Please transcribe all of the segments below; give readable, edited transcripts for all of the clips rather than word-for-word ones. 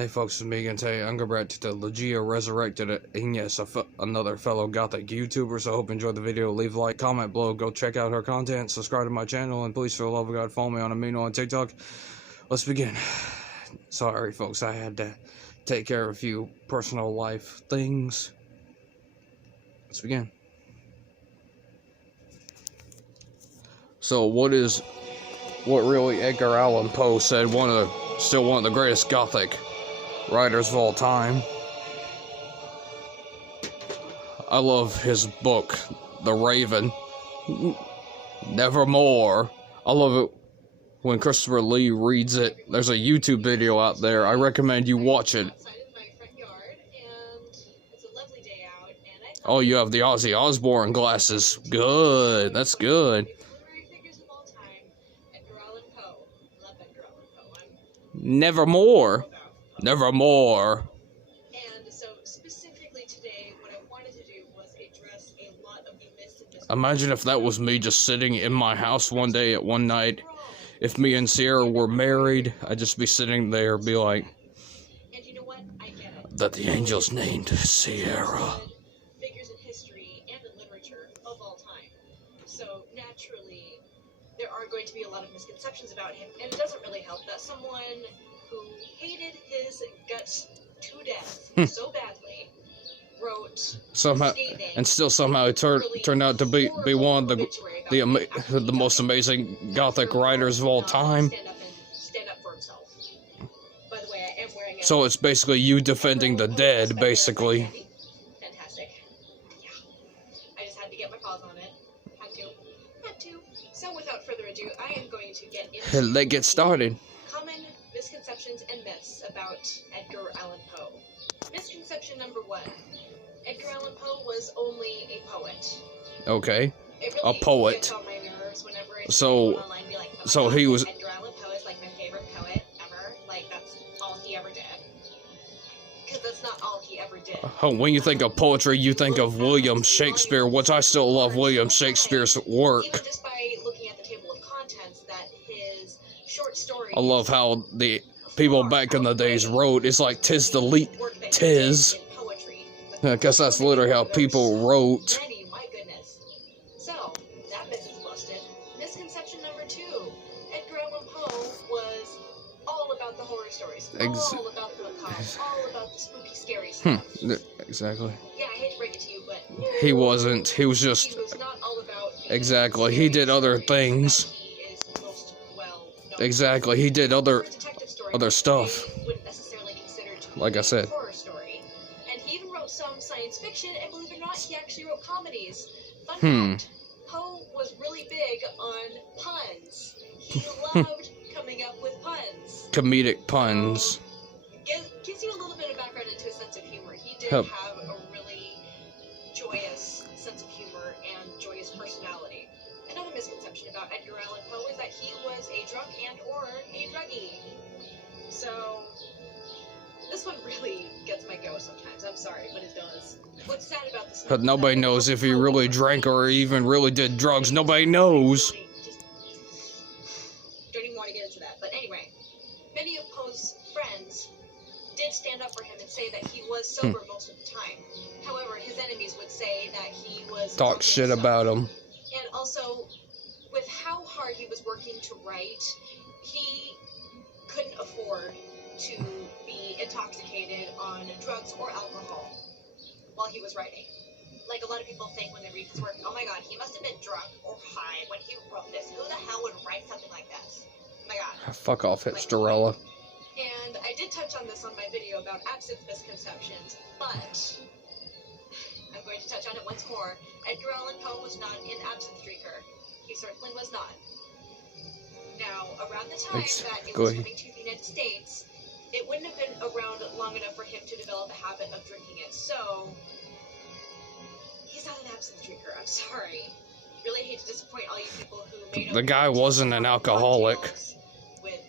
Hey folks, it's me again today. I'm going to the Ligeia resurrected and yes, another fellow gothic YouTuber, so I hope you enjoyed the video. Leave a like, comment below, go check out her content, subscribe to my channel, and please, for the love of God, follow me on Amino on TikTok. Let's begin. Sorry folks, I had to take care of a few personal life things. Let's begin. So what really Edgar Allan Poe said, still one of the greatest gothic writers of all time. I love his book, The Raven. Nevermore. I love it when Christopher Lee reads it. There's a YouTube video out there. I recommend you watch it. Oh, you have the Ozzy Osbourne glasses. Good. That's good. Nevermore. Nevermore. And so specifically today, what I wanted to do was address a lot of the myths and misconceptions. Imagine if that was me just sitting in my house one day at one night. If me and Sierra were married, I'd just be sitting there, be like, and you know what? I get it. That the angels named Sierra. Figures in history and in literature of all time. So naturally, there are going to be a lot of misconceptions about him, and it doesn't really help that someone who hated his guts to death so badly wrote somehow turned out to be one of the most amazing gothic writers of all time. Stand up for himself. By the way, I am wearing a... So it's basically you defending the dead, basically. Fantastic. Yeah. I just had to get my paws on it. Had to. So without further ado, I am going to get into... Let's get started. Common misconceptions and myths about Edgar Allan Poe. Misconception number 1. Edgar Allan Poe was only a poet. Okay. It really A poet. gets on my nerves whenever I see So- people online be like, oh my so God, he was- Edgar Allan Poe is like my favorite poet ever. Like, that's all he ever did. Because that's not all he ever did. Oh, when you think of poetry, you think of William Shakespeare, which I still love William Shakespeare's work. Even just by looking at the table of contents, that his short stories... I love how the people back in the days wrote. It's like tis the lead, tis. Because that's literally how people wrote. My goodness. So, that myth is busted. Misconception number 2. Edgar Allan Poe was all about the horror stories. All about the macabre. All about the spooky, scary stuff. Exactly. Yeah, I hate to break it to you, but... He wasn't. He was just... He was not all about... Exactly. He did other things. He is most well known. Exactly. He did other Other stuff. Wouldn't necessarily consider to be Like I said. a horror story. And he even wrote some science fiction, and believe it or not, he actually wrote comedies. Fun fact, Poe was really big on puns. He loved coming up with puns. Comedic puns. Gives you a little bit of background into his sense of humor. He did Yep. have a really joyous sense of humor and joyous personality. Another misconception about Edgar Allan Poe is that he was a drunk and or a druggie. So, this one really gets my go sometimes. I'm sorry, but it does. What's sad about this? But nobody knows if he really drank or even really did drugs. Nobody knows. Don't even want to get into that. But anyway, many of Poe's friends did stand up for him and say that he was sober most of the time. However, his enemies would say that he was... Talk shit about him. And also, with how hard he was working to write, he couldn't afford to be intoxicated on drugs or alcohol while he was writing. Like, a lot of people think when they read his work, oh my god, he must have been drunk or high when he wrote this. Who the hell would write something like this? Oh my god. Fuck off, Hipsterella. And I did touch on this on my video about absinthe misconceptions, but I'm going to touch on it once more. Edgar Allan Poe was not an absinthe drinker. He certainly was not. Now, around the time that it was coming to the United States, it wouldn't have been around long enough for him to develop a habit of drinking it. So, he's not an absinthe drinker. I'm sorry. Really hate to disappoint all you people who made The guy wasn't an alcoholic. With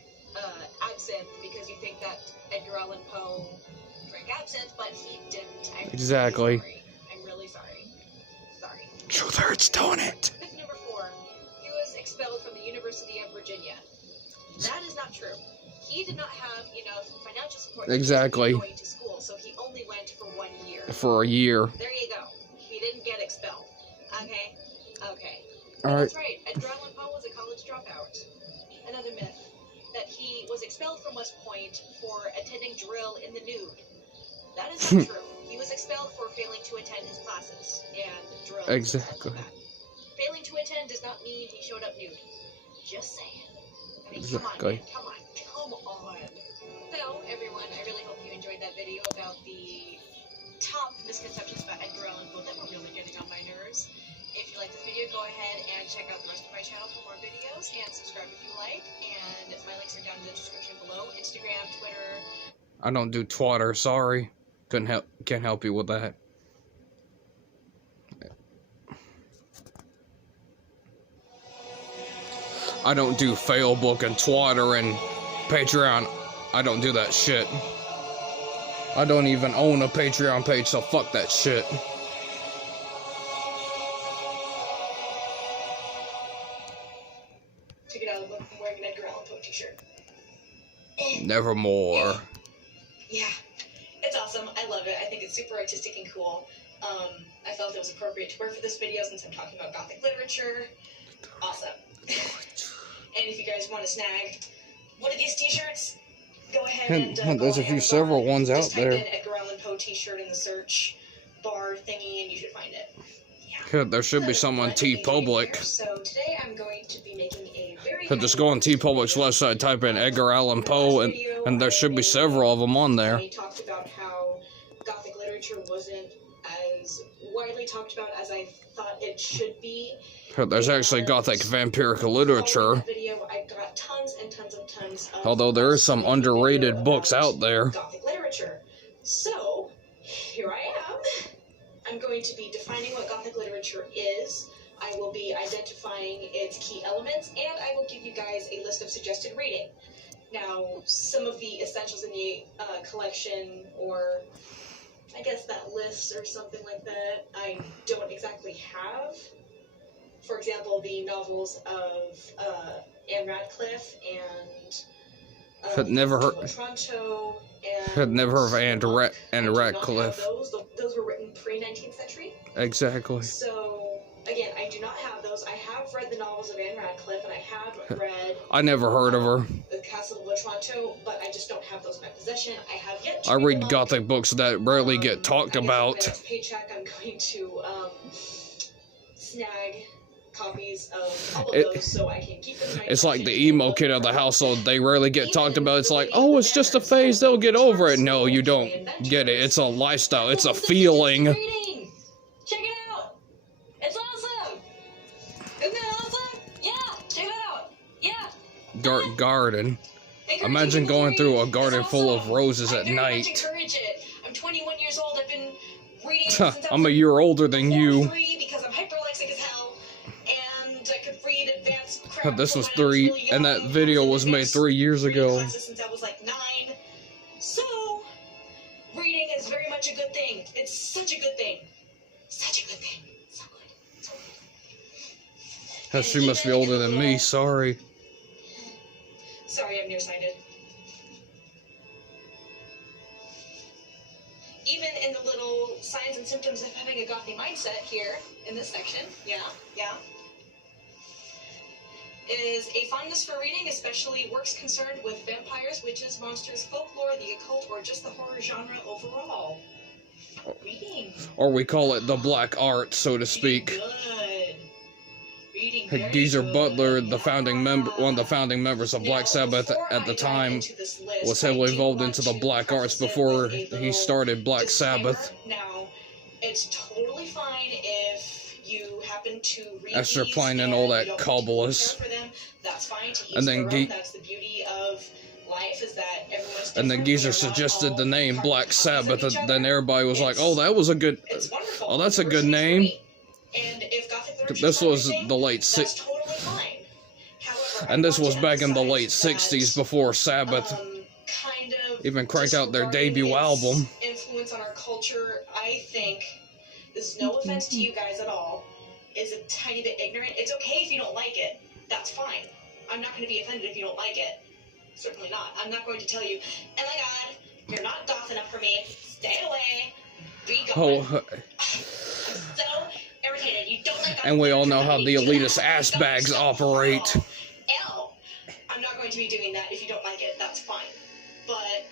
absinthe, because you think that Edgar Allan Poe drank absinthe, but he didn't. Exactly. I'm really sorry. Sorry. Truth hurts, don't it? Myth number 4. He was expelled from the University of Virginia. That is not true. he did not have enough financial support Exactly. to continue going to school, so he only went for 1 year. For a year. There you go. He didn't get expelled. Okay? Okay. All right. That's right. Edgar Allan Poe was a college dropout. Another myth, that he was expelled from West Point for attending drill in the nude. That is not true. He was expelled for failing to attend his classes and drill. Exactly. Failing to attend does not mean he showed up nude. Just saying. I mean, Exactly. come on. So, everyone, I really hope you enjoyed that video about the top misconceptions about Edgar Allan Poe that were really getting on my nerves. If you like this video, go ahead and check out the rest of my channel for more videos, and subscribe if you like, and my links are down in the description below. Instagram, Twitter. I don't do Twitter, sorry. Can't help you with that. I don't do Facebook and Twitter and Patreon. I don't do that shit. I don't even own a Patreon page, so fuck that shit. Check it out, look, I'm wearing an Edgar Allan Poe t-shirt. Nevermore. Yeah, it's awesome. I love it. I think it's super artistic and cool. I felt it was appropriate to wear for this video since I'm talking about Gothic literature. Awesome. And if you guys want to snag one of these t-shirts, go ahead and there's a few several ones out there. Just type in Edgar Allan Poe t-shirt in the search bar thingy and you should find it. Yeah. There should be some on TeePublic. So today I'm going to be making a very Just go on TeePublic's website, type in Edgar Allan Poe, and there should be several of them on there. He talked about how Gothic literature wasn't as widely talked about as I thought it should be. There's actually Gothic vampiric literature. Video, I got tons and tons of although there is some underrated books out there. Gothic literature. So, here I am. I'm going to be defining what Gothic literature is. I will be identifying its key elements, and I will give you guys a list of suggested reading. Now, some of the essentials in the collection, or I guess that list or something like that, I don't exactly have. For example, the novels of Anne Radcliffe and Had never heard of Anne Radcliffe. Those were written pre-19th century. Exactly. So, again, I do not have those. I have read the novels of Anne Radcliffe, and I have read... I never heard of her. The Castle of Otranto, but I just don't have those in my possession. I have yet to I read Gothic books that rarely get talked about. Next paycheck, I'm going to snag copies of all of those so I can keep them in my It's like the emo kid of the household. They rarely get talked about. It's like, oh, it's just a phase. They'll get over it. No, you don't get it. It's a lifestyle. It's a feeling. Check it out. It's awesome. Isn't that awesome? Yeah, check it out. Yeah. Garden. Imagine going through a garden full of roses at night. Encourage it. I'm 21 years old. I've been reading since I'm a year older than you. Because I'm hyperlexic as hell, and I could read advanced crap. This was 3, and that video was made 3 years ago. Since I was like 9. So, reading is very much a good thing. It's such a good thing. Such a good thing. So good. So good. She must be older than me. Sorry. Sorry, I'm nearsighted. Even in the little signs and symptoms of having a gothy mindset here in this section, yeah, is a fondness for reading, especially works concerned with vampires, witches, monsters, folklore, the occult, or just the horror genre overall. Reading. Or we call it the black art, so to speak. Good. Reading Geezer Butler, the founding member, one of the founding members of Black Sabbath at the time, was heavily involved into the black arts before he started Black Sabbath. Now, it's totally fine if you happen to read after playing in all that Kabbalist. That's fine. And then that's the beauty of life, is that everyone's and then Geezer suggested the name Black Sabbath, and then everybody was like, "Oh, that was a good. Oh, that's a good name." And if Gothic literature this was the late totally fine. However, and this was back in the late '60s before Sabbath kind of even cranked out their debut album. Influence on our culture, I think, this is no offense to you guys at all, is a tiny bit ignorant. It's okay if you don't like it. That's fine. I'm not going to be offended if you don't like it. Certainly not. I'm not going to tell you, oh my god, you're not goth enough for me. Stay away. Be gone. Oh, I'm so irritated. You don't like and we all know how the elitist You ass don't bags so operate. horrible. Ew. I'm not going to be doing that. If you don't like it, that's fine. But,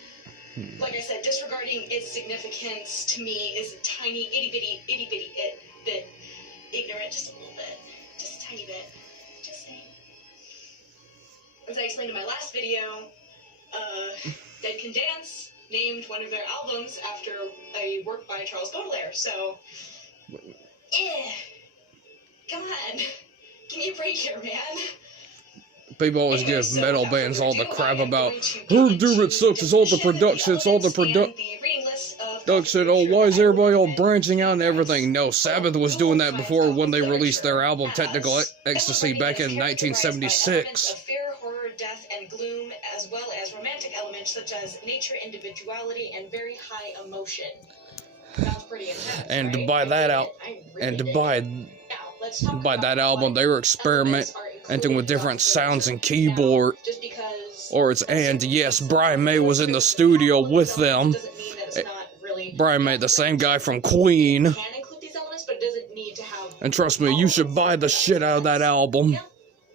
like I said, disregarding its significance to me is a tiny, itty-bitty bit ignorant, just a little bit. Just a tiny bit. Just saying. As I explained in my last video, Dead Can Dance named one of their albums after a work by Charles Baudelaire, so... Yeah. Come on. Give me a break here, man. People always Anyway, give so metal without bands further all the ado, crap I am about, going to oh, get dude, into it sucks, it's all the definition, production, it's all the elements, and the reading list of production, oh, why is everybody all branching out and everything? No, Sabbath was doing that before when they released their album Technical Ecstasy back in 1976. Of fear, horror, death, and gloom, as well as romantic elements such as nature, individuality, and very high emotion. Sounds pretty intense, And to right? buy that out, I really and to dig buy it. Now, let's talk by about that album, what they were elements experimenting are included with in different goth sounds and literature. keyboard. Now, just because Or it's, and yes, Brian May was in the studio with them. doesn't mean that it's not really Brian May, the same guy from Queen. It can include these elements, but it doesn't need to have. And trust me, you should buy the shit out of that album. Yeah,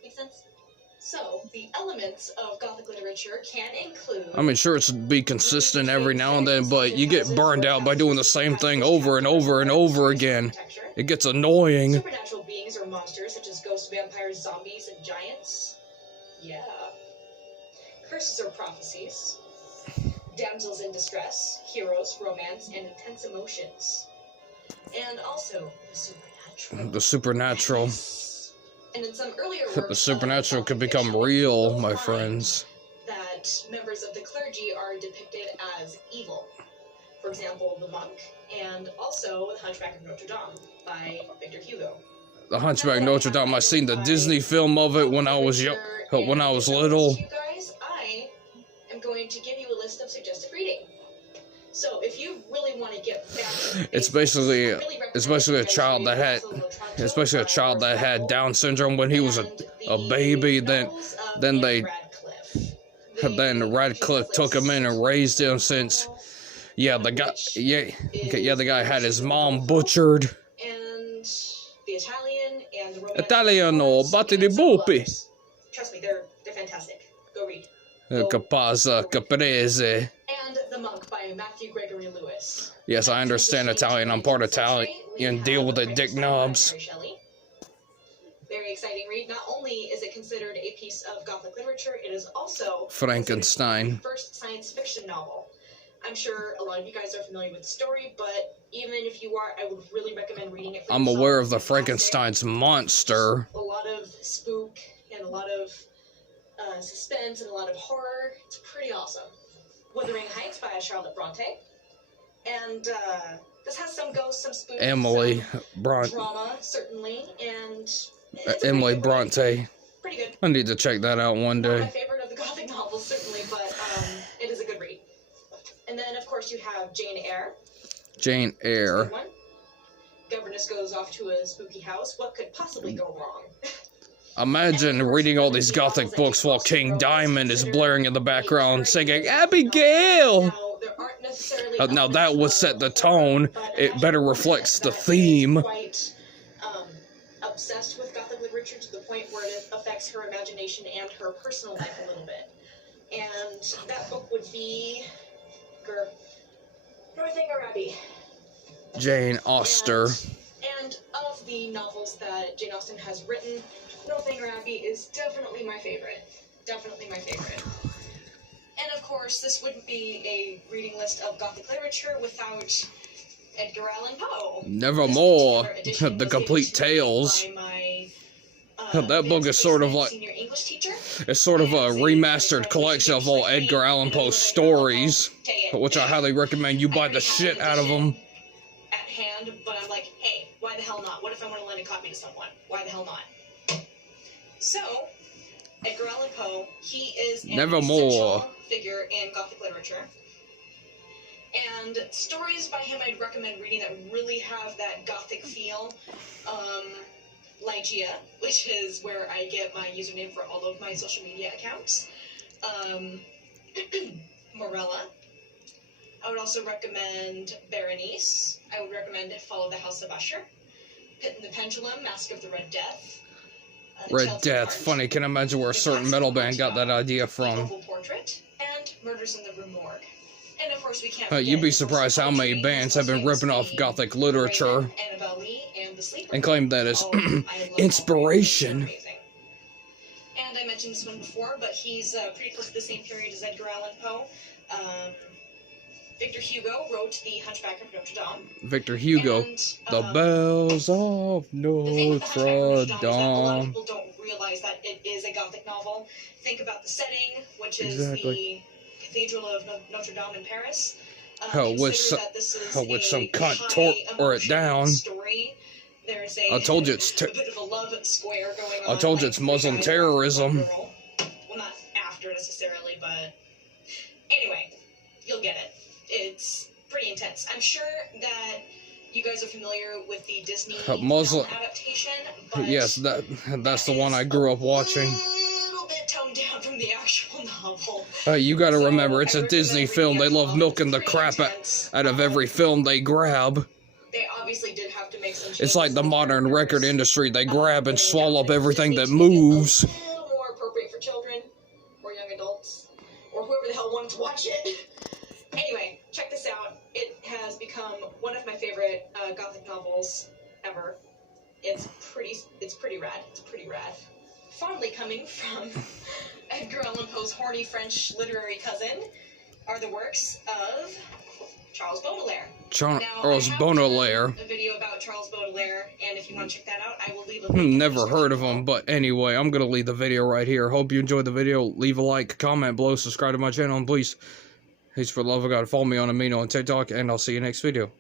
makes sense. So, the elements of Gothic literature can include... I mean, sure, it's be consistent every now and then, but you get burned out by doing the same thing over and over and over again. It gets annoying. Supernatural beings or monsters such as ghosts, vampires, zombies, and giants. Yeah. Curses or prophecies. Damsels in distress, heroes, romance, and intense emotions. And also the supernatural. The supernatural. And in some earlier works, The supernatural could become real, my friends. That members of the clergy are depicted as evil. For example, the monk, and also The Hunchback of Notre Dame by Victor Hugo. The Hunchback of Notre Dame, I seen the Disney film of it when I was young, when I was little. You guys, I am going to give you a list of suggested reading. So if you really want to get back, It's basically a child that had Down syndrome when he was a baby. Then Radcliffe took him in and raised him since. Yeah, the guy had his mom butchered. And the Italian and the Roman Italiano, batti di bupi. Trust me, they're fantastic. Go read. Capazza, caprese. And The Monk by Matthew Gregory Lewis. Yes, I understand Italian. I'm part Italian. Deal with it, dick knobs. Very exciting read. Not only is it considered a piece of Gothic literature, it is also Frankenstein. the first science fiction novel. I'm sure a lot of you guys are familiar with the story, but even if you are, I would really recommend reading it for I'm yourself. aware of the It's fantastic. Frankenstein's monster. A lot of spook and a lot of suspense and a lot of horror. It's pretty awesome. Wuthering Heights by Charlotte Bronte. And this has some ghosts, some spooks, Emily some Bronte. drama, certainly, and Emily Bronte. Pretty good. I need to check that out one Not my day. favorite of the Gothic novels, certainly, but it is a good read. And then, of course, you have Jane Eyre. Jane Eyre. Good one. Governess goes off to a spooky house. What could possibly go wrong? Imagine reading all these Gothic books while King Diamond is blaring in the background singing Abigail! Now that would set the tone. It better reflects the theme. Quite obsessed with Gothic literature to the point where it affects her imagination and her personal life a little bit. And that book would be Northanger Abbey. Jane Austen. And of the novels that Jane Austen has written, Northanger Abbey is definitely my favorite. Definitely my favorite. And of course, this wouldn't be a reading list of Gothic literature without Edgar Allan Poe. Nevermore. The Complete Tales. That book is sort of like, it's sort of a remastered collection of all Edgar Allan Poe's stories, which I highly recommend you buy the shit out of them. At hand, but I'm like, hey, why the hell not? What if I want to lend a copy to someone? Why the hell not? So, Edgar Allan Poe, he is an essential figure in Gothic literature. And stories by him I'd recommend reading that really have that Gothic feel. Ligeia, which is where I get my username for all of my social media accounts. Morella. I would also recommend Berenice. I would recommend Follow the House of Usher. Pit and the Pendulum, Mask of the Red Death. Red Death, funny, can imagine where a certain metal band got that idea from. Oval Portrait, and Murders in the Rue Morgue. And of course we can't You'd be surprised how many bands have been ripping off Gothic literature and claim that as inspiration. And I mentioned this one before, but he's pretty close to the same period as Edgar Allan Poe. Victor Hugo wrote The Hunchback of Notre Dame. Victor Hugo, and, the bells of Notre Dame. A lot of people don't realize that it is a Gothic novel. Think about the setting, which is the Cathedral of Notre Dame in Paris. With some cunt tore it down. Story. There's I told you it's a bit of a love square going on. I told you it's Muslim terrorism. Well, not after necessarily, but anyway, you'll get it. It's pretty intense. I'm sure that you guys are familiar with the Disney Muslim film adaptation, but yes, that's the one I grew up watching. A little bit toned down from the actual novel. You gotta remember, it's a Disney film. They love milking the crap out of every film they grab. They obviously did have to make some changes. It's like the modern record industry. They grab and swallow up everything that moves. A little more appropriate for children, or young adults, or whoever the hell wanted to watch it. Anyway, check this out. It has become one of my favorite Gothic novels ever. It's pretty rad. It's pretty rad. Fondly coming from Edgar Allan Poe's horny French literary cousin are the works of Charles Baudelaire. Charles Baudelaire. A video about Charles Baudelaire, and if you want to check that out, I will leave a link. Never heard of him, but anyway, I'm gonna leave the video right here. Hope you enjoyed the video. Leave a like, comment below, subscribe to my channel, and please, for the love of God, follow me on Amino on TikTok, and I'll see you next video.